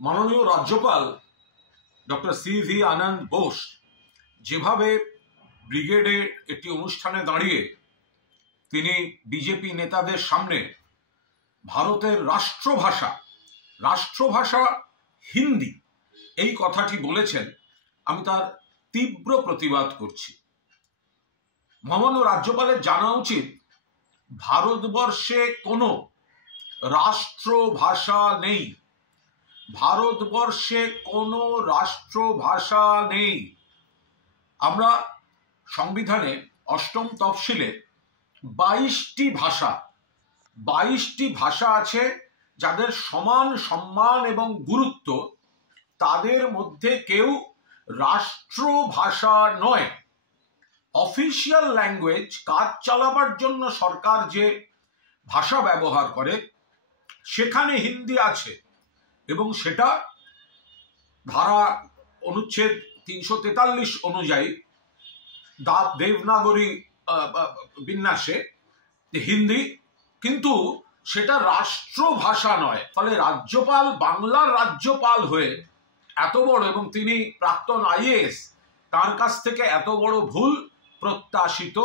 মাননীয় রাজ্যপাল doctor CV আনন্দ বোস যেভাবে ব্রিগেডে একটি অনুষ্ঠানে দাঁড়িয়ে তিনি বিজেপি নেতাদের সামনে ভারতের রাষ্ট্রভাষা হিন্দি এই কথাটি বলেছেন, আমি তার তীব্র প্রতিবাদ করছি। মহামান্য রাজ্যপালের জানা উচিত ভারতবর্ষে কোনো রাষ্ট্রভাষা নেই, ভারতবর্ষে কোনো রাষ্ট্রভাষা নেই। আমরা সংবিধানে অষ্টম তফসিলে 22টি ভাষা আছে যাদের সমান সম্মান এবং গুরুত্ব, তাদের মধ্যে কেউ রাষ্ট্রভাষা নয়। অফিসিয়াল ল্যাঙ্গুয়েজ, কাজ চালাবার জন্য সরকার যে ভাষা ব্যবহার করে সেখানে হিন্দি আছে এবং সেটা ধারা অনুচ্ছেদ 343 অনুযায়ী দেবনাগরী বিন্যাসে হিন্দি, কিন্তু সেটা রাষ্ট্রভাষা নয়। ফলে রাজ্যপাল বাংলার রাজ্যপাল হয়ে এত বড়, এবং তিনি প্রাক্তন IAS, তার কাছ থেকে এত বড় ভুল প্রত্যাশিত